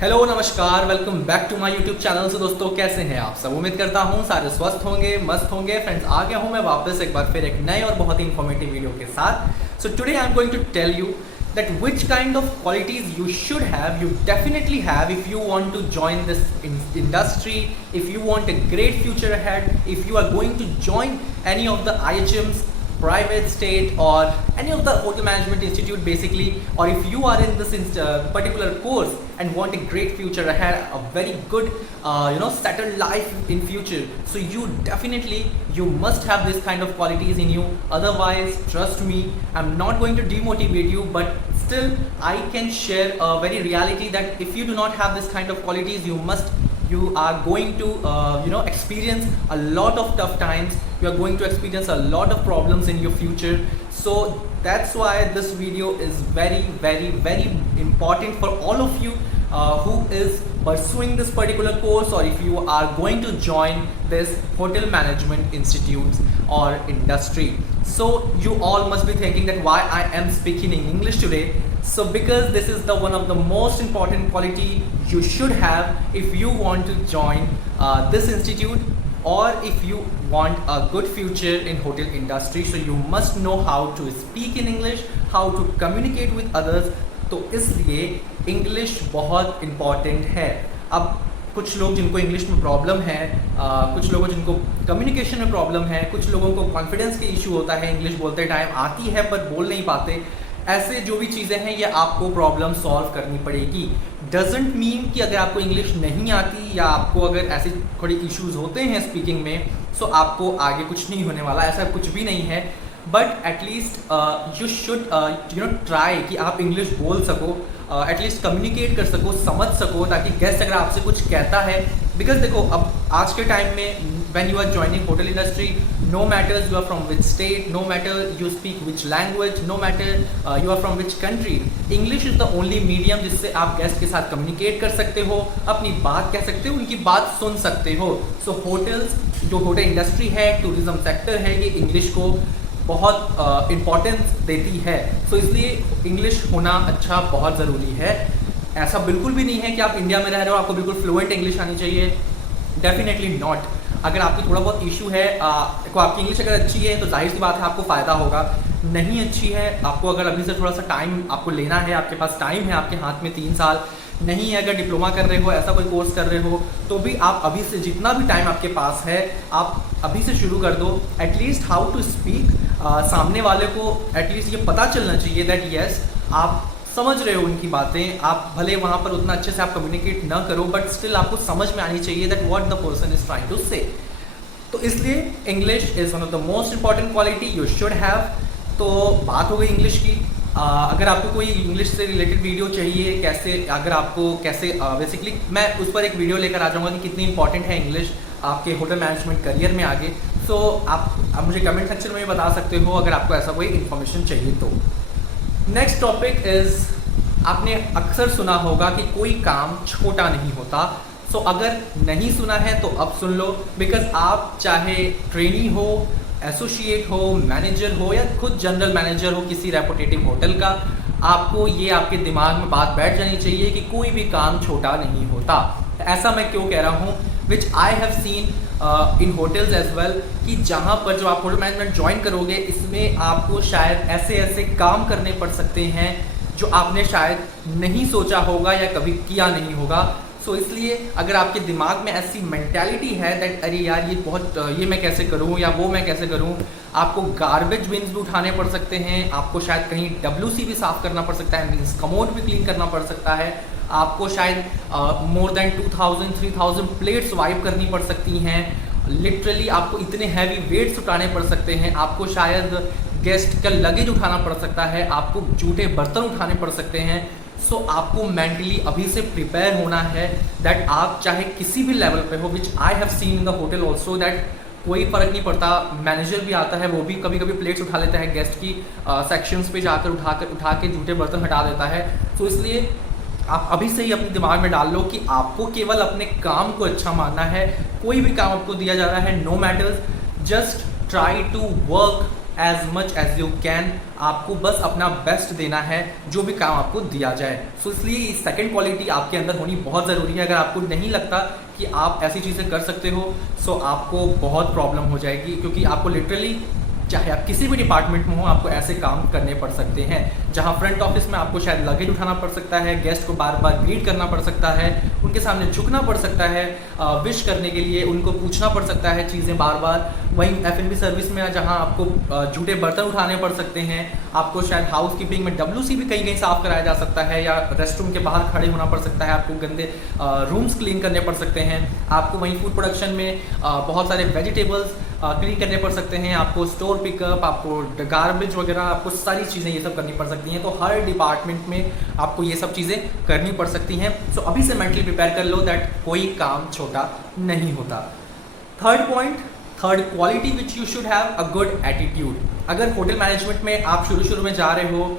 Hello नमस्कार, welcome back to my YouTube channel. से दोस्तों कैसे हैं आप सब? उम्मीद करता हूं सारे स्वस्थ होंगे, मस्त होंगे। फ्रेंड्स, आ गया हूं मैं वापस एक बार फिर एक नए और बहुत ही इन्फॉर्मेटिव वीडियो के साथ। So today I am going to tell you that which kind of qualities you should have, you definitely have if you want to join this industry, if you want a great future ahead, if you are going to join any of the IHMs, private, state, or any of the hotel management institute basically, or if you are in this particular course and want a great future ahead, a very good settled life in future, so you must have this kind of qualities in you. Otherwise, trust me, I'm not going to demotivate you, but still I can share a very reality that if you do not have this kind of qualities, you are going to experience a lot of tough times. You are going to experience a lot of problems in your future. So that's why this video is very very very important for all of you who is pursuing this particular course, or if you are going to join this hotel management institutes or industry. So you all must be thinking that why I am speaking in English today. So because this is the one of the most important quality you should have if you want to join this institute, or if you want a good future in hotel industry. So you must know how to speak in English, how to communicate with others. तो इसलिए English बहुत important है। अब कुछ लोग जिनको English में problem है, कुछ लोगों जिनको कम्युनिकेशन में प्रॉब्लम है, कुछ लोगों को कॉन्फिडेंस के इशू होता है, इंग्लिश बोलते टाइम आती है पर बोल नहीं पाते। ऐसे जो भी चीज़ें हैं ये आपको प्रॉब्लम सॉल्व करनी पड़ेगी। डजेंट मीन कि अगर आपको इंग्लिश नहीं आती या आपको अगर ऐसे थोड़े इश्यूज होते हैं स्पीकिंग में, सो आपको आगे कुछ नहीं होने वाला, ऐसा कुछ भी नहीं है। But at least you should try कि आप इंग्लिश बोल सको, एटलीस्ट कम्युनिकेट कर सको, समझ सको, ताकि गेस्ट अगर आपसे कुछ कहता है। बिकॉज देखो, अब आज के टाइम में when you are joining hotel industry, no matters you are from which state, no matter you speak which language, no matter you are from which country, English is the only medium जिससे आप guest के साथ communicate कर सकते हो, अपनी बात कह सकते हो, उनकी बात सुन सकते हो। सो होटल्स, जो होटल इंडस्ट्री है, टूरिज्म सेक्टर है, ये इंग्लिश को बहुत इम्पोर्टेंस देती है। सो इसलिए इंग्लिश होना अच्छा बहुत ज़रूरी है। ऐसा बिल्कुल भी नहीं है कि आप इंडिया में रह रहे हो आपको बिल्कुल फ्लुएंट इंग्लिश आनी चाहिए, डेफिनेटली नॉट। अगर आपकी थोड़ा बहुत इशू है, आपकी इंग्लिश अगर अच्छी है तो जाहिर सी बात है आपको फ़ायदा होगा। नहीं अच्छी है, आपको अगर अभी से थोड़ा सा टाइम आपको लेना है, आपके पास टाइम है, आपके हाथ में 3 साल नहीं है, अगर डिप्लोमा कर रहे हो, ऐसा कोई कोर्स कर रहे हो, तो भी आप अभी से जितना भी टाइम आपके पास है आप अभी से शुरू कर दो। एटलीस्ट हाउ टू स्पीक, सामने वाले को एटलीस्ट ये पता चलना चाहिए दैट यस आप समझ रहे हो उनकी बातें। आप भले वहाँ पर उतना अच्छे से आप कम्युनिकेट ना करो, बट स्टिल आपको समझ में आनी चाहिए that what the person is trying to say. तो इसलिए English is one of the most important quality you should have. तो बात हो गई इंग्लिश की। अगर आपको कोई इंग्लिश से रिलेटेड वीडियो चाहिए, बेसिकली मैं उस पर एक वीडियो लेकर आ जाऊँगा कि कितनी इंपॉर्टेंट है इंग्लिश आपके होटल मैनेजमेंट करियर में आगे। सो आप मुझे कमेंट सेक्शन में बता सकते हो अगर आपको ऐसा कोई इन्फॉर्मेशन चाहिए तो। नेक्स्ट टॉपिक इज़, आपने अक्सर सुना होगा कि कोई काम छोटा नहीं होता। सो अगर नहीं सुना है तो अब सुन लो। बिकॉज आप चाहे ट्रेनी हो, एसोसिएट हो, मैनेजर हो, या खुद जनरल मैनेजर हो किसी रेपुटेटिव होटल का, आपको ये आपके दिमाग में बात बैठ जानी चाहिए कि कोई भी काम छोटा नहीं होता। ऐसा मैं क्यों कह रहा हूँ, which I have seen in hotels as well, कि जहाँ पर जो आप होटल मैनेजमेंट ज्वाइन करोगे, इसमें आपको शायद ऐसे ऐसे काम करने पड़ सकते हैं जो आपने शायद नहीं सोचा होगा या कभी किया नहीं होगा। सो इसलिए अगर आपके दिमाग में ऐसी मेंटालिटी है दैट अरे यार ये मैं कैसे करूँ या वो मैं कैसे करूँ, आपको गार्बेज बिन्स भी उठाने पड़ सकते हैं, आपको शायद कहीं WC भी साफ़ करना पड़ सकता है, मीन्स कमोड भी क्लीन करना पड़ सकता है, आपको शायद मोर देन 2000-3000 प्लेट्स वाइप करनी पड़ सकती हैं, लिटरली आपको इतने हैवी वेट्स उठाने पड़ सकते हैं, आपको शायद गेस्ट का लगेज उठाना पड़ सकता है, आपको जूठे बर्तन उठाने पड़ सकते हैं। सो आपको मेंटली अभी से प्रिपेयर होना है दैट आप चाहे किसी भी लेवल पे हो, which I have seen in the hotel also, that कोई फ़र्क नहीं पड़ता। मैनेजर भी आता है, वो भी कभी कभी प्लेट्स उठा लेता है, गेस्ट की सेक्शंस पे जाकर उठा के जूठे बर्तन हटा देता है। सो इसलिए आप अभी से ही अपने दिमाग में डाल लो कि आपको केवल अपने काम को अच्छा मानना है। कोई भी काम आपको दिया जा रहा है, no matters, just try to work as much as you can. आपको बस अपना बेस्ट देना है जो भी काम आपको दिया जाए। सो इसलिए सेकंड क्वालिटी आपके अंदर होनी बहुत ज़रूरी है। अगर आपको नहीं लगता कि आप ऐसी चीज़ें कर सकते हो सो आपको बहुत प्रॉब्लम हो जाएगी, क्योंकि आपको लिटरली चाहे आप किसी भी डिपार्टमेंट में हो आपको ऐसे काम करने पड़ सकते हैं। जहां फ्रंट ऑफिस में आपको शायद लगेज उठाना पड़ सकता है, गेस्ट को बार बार ग्रीट करना पड़ सकता है, उनके सामने झुकना पड़ सकता है विश करने के लिए, उनको पूछना पड़ सकता है चीज़ें बार बार। वहीं F&B सर्विस में जहां आपको झूठे बर्तन उठाने पड़ सकते हैं, आपको शायद हाउस कीपिंग में WC भी कहीं कहीं साफ कराया जा सकता है, या रेस्टरूम के बाहर खड़े होना पड़ सकता है, आपको गंदे रूम्स क्लीन करने पड़ सकते हैं। आपको वहीं फूड प्रोडक्शन में बहुत सारे वेजिटेबल्स क्लीन करने पड़ सकते हैं, आपको स्टोर पिकअप, आपको गार्बेज वगैरह, आपको सारी चीज़ें ये सब करनी पड़ सकती हैं। तो हर डिपार्टमेंट में आपको ये सब चीज़ें करनी पड़ सकती हैं। सो अभी से मेंटली प्रिपेयर कर लो दैट कोई काम छोटा नहीं होता। Third point, third quality which you should have a good attitude. अगर होटल मैनेजमेंट में आप शुरू में जा रहे हो,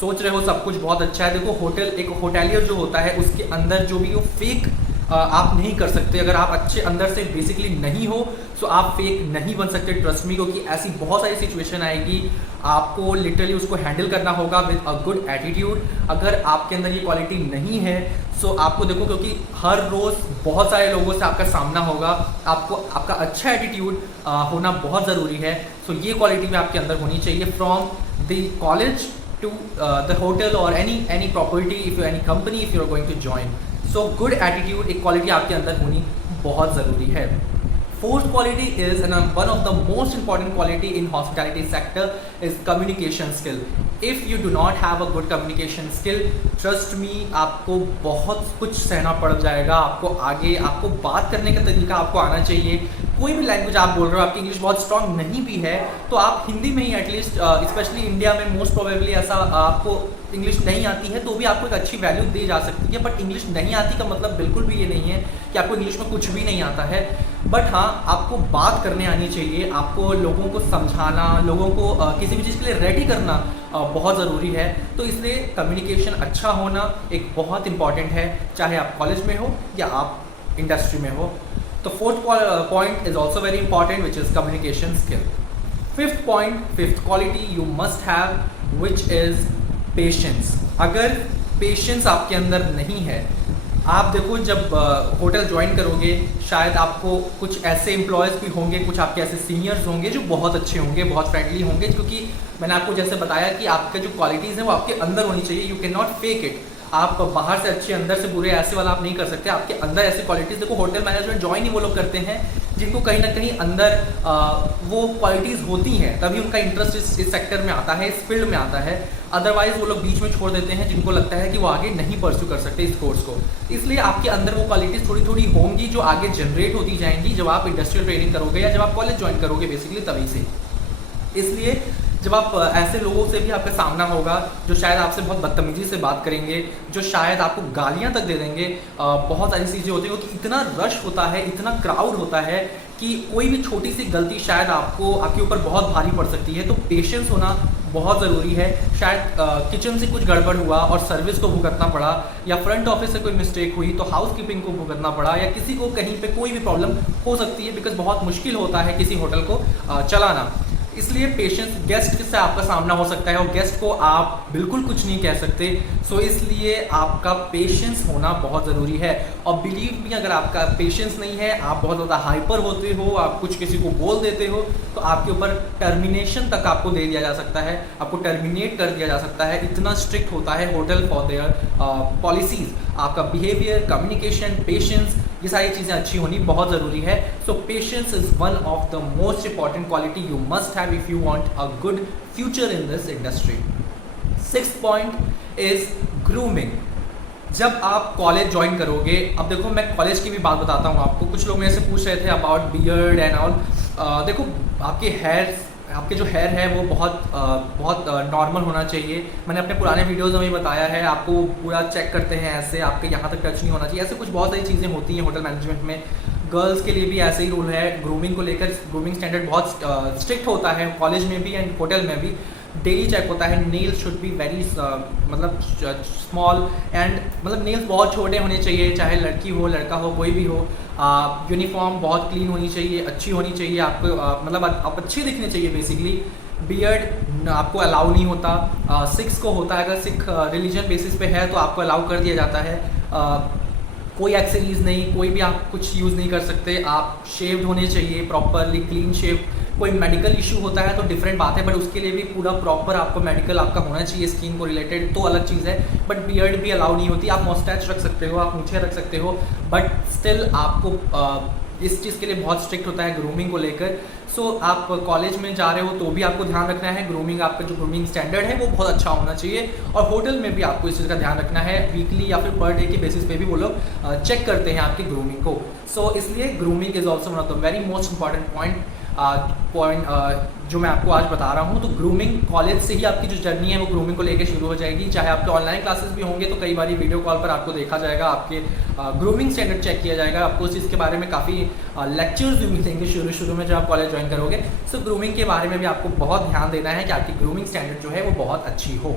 सोच रहे हो सब कुछ बहुत अच्छा है, देखो होटल, एक होटेलियर जो होता है उसके अंदर जो भी वो फेक आप नहीं कर सकते। अगर आप अच्छे अंदर से बेसिकली नहीं हो तो आप फेक नहीं बन सकते, ट्रस्ट मी, क्योंकि ऐसी बहुत सारी सिचुएशन आएगी, आपको लिटरली उसको हैंडल करना होगा विद अ गुड एटीट्यूड। अगर आपके अंदर ये क्वालिटी नहीं है सो आपको देखो, क्योंकि हर रोज़ बहुत सारे लोगों से आपका सामना होगा, आपको आपका अच्छा एटीट्यूड होना बहुत ज़रूरी है। सो ये क्वालिटी भी आपके अंदर होनी चाहिए from the college to the hotel और any property, if you any company, if you are going to join. So good attitude एक क्वालिटी आपके अंदर होनी बहुत ज़रूरी है। Fourth quality is, and one of the most important quality in hospitality sector is communication skill. If you do not have a good communication skill, trust me, आपको बहुत कुछ सहना पड़ जाएगा। आपको बात करने का तरीका आपको आना चाहिए। कोई भी लैंग्वेज आप बोल रहे हो, आपकी इंग्लिश बहुत स्ट्रांग नहीं भी है तो आप हिंदी में ही एटलीस्ट, स्पेशली इंडिया में मोस्ट प्रोबेबली ऐसा आपको इंग्लिश नहीं आती है तो भी आपको एक अच्छी वैल्यू दी जा सकती है। बट इंग्लिश नहीं आती का मतलब बिल्कुल भी ये नहीं है कि आपको इंग्लिश में कुछ भी नहीं आता है। बट हाँ, आपको बात करने आनी चाहिए, आपको लोगों को समझाना, लोगों को किसी भी चीज़ के लिए रेडी करना बहुत ज़रूरी है। तो इसलिए कम्युनिकेशन अच्छा होना एक बहुत इंपॉर्टेंट है, चाहे आप कॉलेज में हो या आप इंडस्ट्री में हो। तो fourth point is also very important which is communication skill. Fifth point, fifth quality you must have which is patience. अगर पेशेंस आपके अंदर नहीं है, आप देखो जब होटल ज्वाइन करोगे शायद आपको कुछ ऐसे एम्प्लॉयज़ भी होंगे, कुछ आपके ऐसे सीनियर्स होंगे जो बहुत अच्छे होंगे, बहुत फ्रेंडली होंगे, क्योंकि मैंने आपको जैसे बताया कि आपके जो क्वालिटीज़ हैं वो आपके अंदर होनी चाहिए। You can not fake it. आप बाहर से अच्छे अंदर से बुरे ऐसे वाला आप नहीं कर सकते। आपके अंदर ऐसी क्वालिटीज़, देखो होटल मैनेजमेंट ज्वाइन ही वो लोग करते हैं जिनको कहीं ना कहीं अंदर वो क्वालिटीज़ होती हैं, तभी उनका इंटरेस्ट इस सेक्टर में आता है, इस फील्ड में आता है। अदरवाइज वो लोग बीच में छोड़ देते हैं जिनको लगता है कि वो आगे नहीं परस्यू कर सकते इस कोर्स को। इसलिए आपके अंदर वो क्वालिटीज़ थोड़ी थोड़ी होंगी जो आगे जनरेट होती जाएंगी जब आप इंडस्ट्रियल ट्रेनिंग करोगे या जब आप कॉलेज ज्वाइन करोगे, बेसिकली तभी से। इसलिए जब आप ऐसे लोगों से भी आपका सामना होगा जो शायद आपसे बहुत बदतमीजी से बात करेंगे, जो शायद आपको गालियां तक दे देंगे, बहुत सारी चीज़ें होती हैं क्योंकि इतना रश होता है, इतना क्राउड होता है कि कोई भी छोटी सी गलती शायद आपके ऊपर बहुत भारी पड़ सकती है। तो पेशेंस होना बहुत ज़रूरी है। शायद किचन से कुछ गड़बड़ हुआ और सर्विस को भुगतना पड़ा, या फ्रंट ऑफिस से कोई मिस्टेक हुई तो हाउस कीपिंग को भुगतना पड़ा, या किसी को कहीं पे कोई भी प्रॉब्लम हो सकती है, बिकॉज बहुत मुश्किल होता है किसी होटल को चलाना। इसलिए पेशेंस, गेस्ट से आपका सामना हो सकता है और गेस्ट को आप बिल्कुल कुछ नहीं कह सकते। सो इसलिए आपका पेशेंस होना बहुत ज़रूरी है। और बिलीव मी, अगर आपका पेशेंस नहीं है, आप बहुत ज़्यादा हाइपर होते हो, आप कुछ किसी को बोल देते हो, तो आपके ऊपर टर्मिनेशन तक आपको दे दिया जा सकता है, आपको टर्मिनेट कर दिया जा सकता है। इतना स्ट्रिक्ट होता है होटल फॉर देयर पॉलिसीज़। आपका बिहेवियर, कम्युनिकेशन, पेशेंस, ये सारी चीज़ें अच्छी होनी बहुत ज़रूरी है। So patience is one of the most important quality you must have if you want a good future in this industry. Sixth point is grooming. जब आप कॉलेज ज्वाइन करोगे, अब देखो मैं कॉलेज की भी बात बताता हूँ आपको। कुछ लोग मेरे से पूछ रहे थे अबाउट बियर्ड एंड ऑल। देखो आपके जो हेयर है वो बहुत नॉर्मल होना चाहिए। मैंने अपने पुराने वीडियोज़ में भी बताया है, आपको पूरा चेक करते हैं ऐसे, आपके यहाँ तक टच नहीं होना चाहिए। ऐसे कुछ बहुत सारी चीज़ें होती हैं होटल मैनेजमेंट में। गर्ल्स के लिए भी ऐसे ही रूल है, ग्रूमिंग को लेकर ग्रूमिंग स्टैंडर्ड बहुत स्ट्रिक्ट होता है, कॉलेज में भी एंड होटल में भी डेली चेक होता है। नेल्स शुड बी वेरी मतलब स्मॉल एंड मतलब नेल्स बहुत छोटे होने चाहिए, चाहे लड़की हो लड़का हो कोई भी हो। यूनिफॉर्म बहुत क्लीन होनी चाहिए, अच्छी होनी चाहिए, आपको मतलब आप अच्छे दिखने चाहिए बेसिकली। बियर्ड आपको अलाउ नहीं होता। सिक्स को होता है, अगर सिख रिलीजन बेसिस पे है तो आपको अलाउ कर दिया जाता है। कोई एक्सेसरीज नहीं, कोई भी आप कुछ यूज़ नहीं कर सकते। आप शेव्ड होने चाहिए, प्रॉपरली क्लीन शेव। कोई मेडिकल इशू होता है तो डिफरेंट बात है, बट उसके लिए भी पूरा प्रॉपर आपको मेडिकल आपका होना चाहिए स्किन को रिलेटेड, तो अलग चीज़ है। बट बियर्ड भी अलाउ नहीं होती। आप मॉस्टैच रख सकते हो, आप मूछें रख सकते हो, बट स्टिल आपको इस चीज़ के लिए बहुत स्ट्रिक्ट होता है ग्रूमिंग को लेकर। सो आप कॉलेज में जा रहे हो तो भी आपको ध्यान रखना है, ग्रूमिंग आपका जो ग्रूमिंग स्टैंडर्ड है वो बहुत अच्छा होना चाहिए। और होटल में भी आपको इस चीज़ का ध्यान रखना है, वीकली या फिर पर डे के बेसिस पे भी वो लोग चेक करते हैं आपकी ग्रूमिंग को। सो इसलिए grooming is also one of the very most important point जो मैं आपको आज बता रहा हूँ। तो ग्रूमिंग कॉलेज से ही आपकी जो जर्नी है वो ग्रूमिंग को लेकर शुरू हो जाएगी। चाहे आपके ऑनलाइन क्लासेस भी होंगे तो कई बार वीडियो कॉल पर आपको देखा जाएगा, आपके ग्रूमिंग स्टैंडर्ड चेक किया जाएगा। आपको उस चीज़ के बारे में काफ़ी लेक्चर्स भी मिलेंगे शुरू में जब आप कॉलेज ज्वाइन करोगे। सो ग्रूमिंग के बारे में भी आपको बहुत ध्यान देना है कि आपकी ग्रूमिंग स्टैंडर्ड जो है वो बहुत अच्छी हो।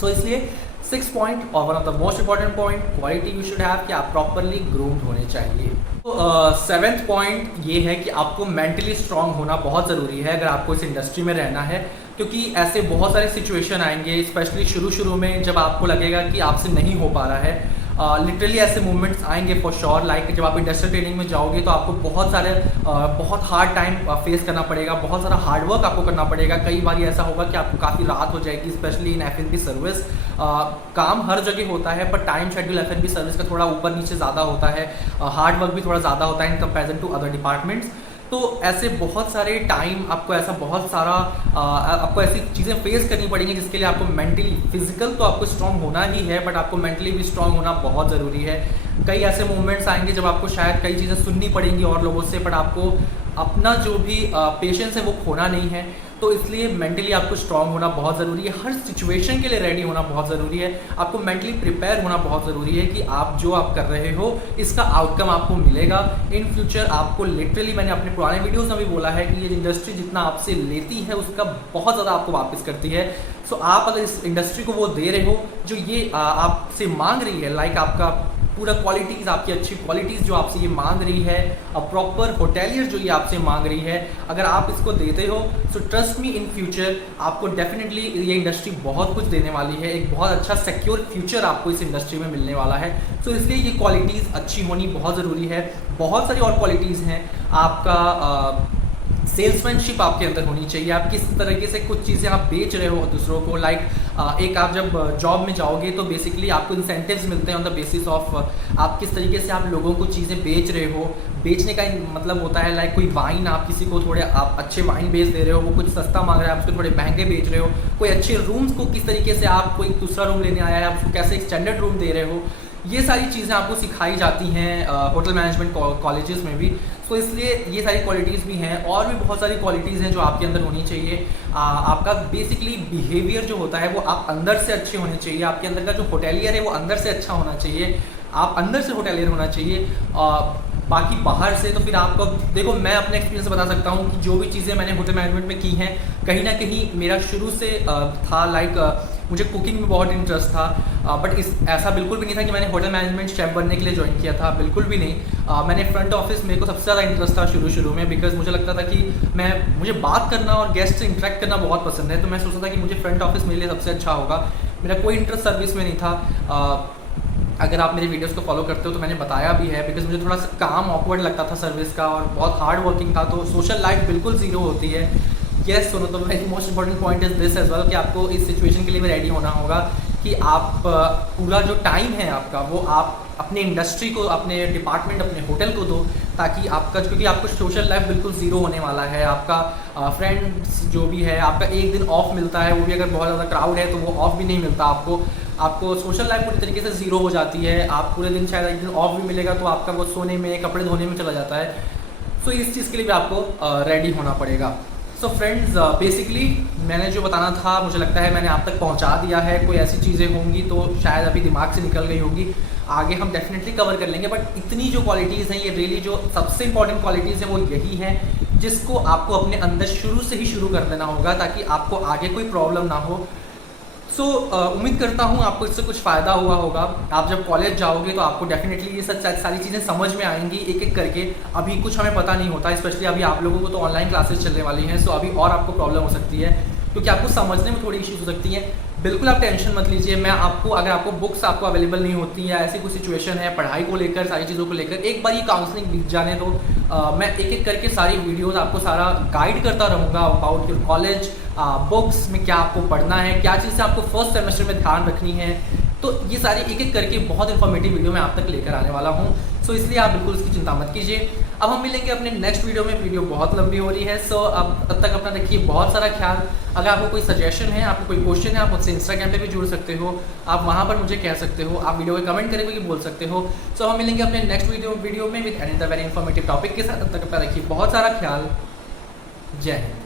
सो इसलिए 6 पॉइंट और one of the most important point, quality you should have, कि आप प्रॉपरली ग्रूम्ड होने चाहिए। तो 7th पॉइंट ये है कि आपको मेंटली स्ट्रांग होना बहुत ज़रूरी है अगर आपको इस इंडस्ट्री में रहना है, क्योंकि ऐसे बहुत सारे सिचुएशन आएंगे स्पेशली शुरू में जब आपको लगेगा कि आपसे नहीं हो पा रहा है। लिटरली ऐसे मूवमेंट्स आएंगे फॉर श्योर। लाइक जब आप इंडस्ट्रियल ट्रेनिंग में जाओगे तो आपको बहुत हार्ड टाइम फेस करना पड़ेगा, बहुत सारा हार्डवर्क आपको करना पड़ेगा। कई बार ऐसा होगा कि आपको काफ़ी रात हो जाएगी, स्पेशली इन F&B सर्विस। काम हर जगह होता है पर टाइम शेड्यूल F&B सर्विस का थोड़ा ऊपर नीचे ज़्यादा होता है, हार्ड वर्क भी थोड़ा ज़्यादा होता है in comparison to other departments. तो ऐसे बहुत सारे टाइम आपको आपको ऐसी चीज़ें फेस करनी पड़ेंगी जिसके लिए आपको मेंटली, फिजिकल तो आपको स्ट्रांग होना ही है, बट आपको मेंटली भी स्ट्रांग होना बहुत ज़रूरी है। कई ऐसे मोमेंट्स आएंगे जब आपको शायद कई चीज़ें सुननी पड़ेंगी और लोगों से, बट आपको अपना जो भी पेशेंस है वो खोना नहीं है। तो इसलिए मेंटली आपको स्ट्रांग होना बहुत ज़रूरी है, हर सिचुएशन के लिए रेडी होना बहुत ज़रूरी है। आपको मेंटली प्रिपेयर होना बहुत ज़रूरी है कि आप जो आप कर रहे हो इसका आउटकम आपको मिलेगा इन फ्यूचर। आपको लिटरली, मैंने अपने पुराने वीडियोस में भी बोला है कि ये इंडस्ट्री जितना आपसे लेती है उसका बहुत ज़्यादा आपको वापस करती है। सो आप अगर इस इंडस्ट्री को वो दे रहे हो जो ये आपसे मांग रही है, लाइक आपका पूरा क्वालिटीज़, आपकी अच्छी क्वालिटीज़ जो आपसे ये मांग रही है, प्रॉपर होटेलियर जो ये आपसे मांग रही है, अगर आप इसको देते हो so trust me, in future आपको डेफिनेटली ये इंडस्ट्री बहुत कुछ देने वाली है। एक बहुत अच्छा सिक्योर फ्यूचर आपको इस इंडस्ट्री में मिलने वाला है। सो इसलिए ये क्वालिटीज़ अच्छी होनी बहुत ज़रूरी है। बहुत सारी और क्वालिटीज़ हैं। आपका सेल्समैनशिप आपके अंदर होनी चाहिए। आप किस तरीके से कुछ चीज़ें आप बेच रहे हो दूसरों को। लाइक एक आप जब जॉब में जाओगे तो बेसिकली आपको इंसेंटिव्स मिलते हैं ऑन द बेसिस ऑफ आप किस तरीके से आप लोगों को चीज़ें बेच रहे हो। बेचने का मतलब होता है लाइक कोई वाइन, आप किसी को थोड़े आप अच्छे वाइन बेच दे रहे हो, वो कुछ सस्ता मांग रहा है, आप उसको थोड़े महंगे बेच रहे हो। कोई अच्छे रूम्स को किस तरीके से आप कोई दूसरा रूम लेने आया है, आप उसको कैसे एक स्टैंडर्ड रूम दे रहे हो, ये सारी चीज़ें आपको सिखाई जाती हैं होटल मैनेजमेंट कॉलेजेस में भी। सो इसलिए ये सारी क्वालिटीज़ भी हैं। और भी बहुत सारी क्वालिटीज़ हैं जो आपके अंदर होनी चाहिए। आपका बेसिकली बिहेवियर जो होता है वो आप अंदर से अच्छे होने चाहिए। आपके अंदर का जो होटेलियर है वो अंदर से अच्छा होना चाहिए। आप अंदर से होटेलियर होना चाहिए। बाकी बाहर से तो फिर आपको देखो, मैं अपने एक्सपीरियंस से बता सकता हूँ कि जो भी चीज़ें मैंने होटल मैनेजमेंट में की हैं, कहीं ना कहीं मेरा शुरू से था लाइक मुझे कुकिंग में बहुत इंटरेस्ट था। बट ऐसा बिल्कुल भी नहीं था कि मैंने होटल मैनेजमेंट शेफ बनने के लिए ज्वाइन किया था, बिल्कुल भी नहीं। मैंने फ्रंट ऑफिस, मेरे को सबसे ज़्यादा इंटरेस्ट था शुरू में, बिकॉज मुझे लगता था कि मुझे बात करना और गेस्ट से इंटरेक्ट करना बहुत पसंद है। तो मैं सोचता था कि मुझे फ्रंट ऑफिस मेरे लिए सबसे अच्छा होगा। मेरा कोई इंटरेस्ट सर्विस में नहीं था। अगर आप मेरी वीडियोस को फॉलो करते हो तो मैंने बताया भी है, बिकॉज मुझे थोड़ा सा काम ऑकवर्ड लगता था सर्विस का और बहुत हार्ड वर्किंग था, तो सोशल लाइफ बिल्कुल ज़ीरो होती है। यस, सुनो, तो very most important point is this as well कि आपको इस सिचुएशन के लिए भी रेडी होना होगा कि आप पूरा जो टाइम है आपका वो आप अपने इंडस्ट्री को, अपने डिपार्टमेंट, अपने होटल को दो, ताकि आपका, क्योंकि आपको सोशल लाइफ बिल्कुल ज़ीरो होने वाला है। आपका फ्रेंड्स जो भी है, आपका एक दिन ऑफ मिलता है, वो भी अगर बहुत ज़्यादा क्राउड है तो वो ऑफ भी नहीं मिलता आपको सोशल लाइफ पूरी तरीके से ज़ीरो हो जाती है। आप पूरे दिन, शायद एक दिन ऑफ भी मिलेगा तो आपका वो सोने में, कपड़े धोने में चला जाता है। सो इस चीज़ के लिए भी आपको रेडी होना पड़ेगा। सो फ्रेंड्स, बेसिकली मैंने जो बताना था मुझे लगता है मैंने आप तक पहुंचा दिया है। कोई ऐसी चीज़ें होंगी तो शायद अभी दिमाग से निकल गई होगी, आगे हम डेफिनेटली कवर कर लेंगे। बट इतनी जो क्वालिटीज़ हैं, ये रियली जो सबसे इंपॉर्टेंट क्वालिटीज़ हैं वो यही हैं जिसको आपको अपने अंदर शुरू से ही शुरू कर देना होगा ताकि आपको आगे कोई प्रॉब्लम ना हो। सो उम्मीद करता हूँ आपको इससे कुछ फ़ायदा हुआ होगा। आप जब कॉलेज जाओगे तो आपको डेफिनेटली ये सब सारी चीज़ें समझ में आएंगी एक एक करके। अभी कुछ हमें पता नहीं होता, स्पेशली अभी आप लोगों को तो ऑनलाइन क्लासेस चलने वाली हैं, सो अभी और आपको प्रॉब्लम हो सकती है क्योंकि आपको समझने में थोड़ी इश्यूज हो सकती हैं। बिल्कुल आप टेंशन मत लीजिए। मैं आपको, अगर आपको बुक्स आपको अवेलेबल नहीं होती या ऐसी कोई सिचुएशन है पढ़ाई को लेकर, सारी चीज़ों को लेकर, एक बार ये काउंसलिंग बीत जाने दो। मैं एक एक करके सारी वीडियोस आपको सारा गाइड करता रहूँगा अबाउट योर कॉलेज, बुक्स में क्या आपको पढ़ना है, क्या चीज़ें आपको फर्स्ट सेमेस्टर में ध्यान रखनी है। तो ये सारी एक एक करके बहुत इन्फॉर्मेटिव वीडियो मैं आप तक लेकर आने वाला हूँ। सो इसलिए आप बिल्कुल इसकी चिंता मत कीजिए। अब हम मिलेंगे अपने नेक्स्ट वीडियो में। वीडियो बहुत लंबी हो रही है, सो अब तब तक अपना रखिए बहुत सारा ख्याल। अगर आपको कोई सजेशन है, आपको कोई क्वेश्चन है, आप मुझसे इंस्टाग्राम पे भी जुड़ सकते हो, आप वहाँ पर मुझे कह सकते हो, आप वीडियो में कमेंट करके भी बोल सकते हो। सो हम मिलेंगे अपने नेक्स्ट वीडियो में with another very informative topic के साथ। तब तक अपना रखिए बहुत सारा ख्याल। जय हिंद।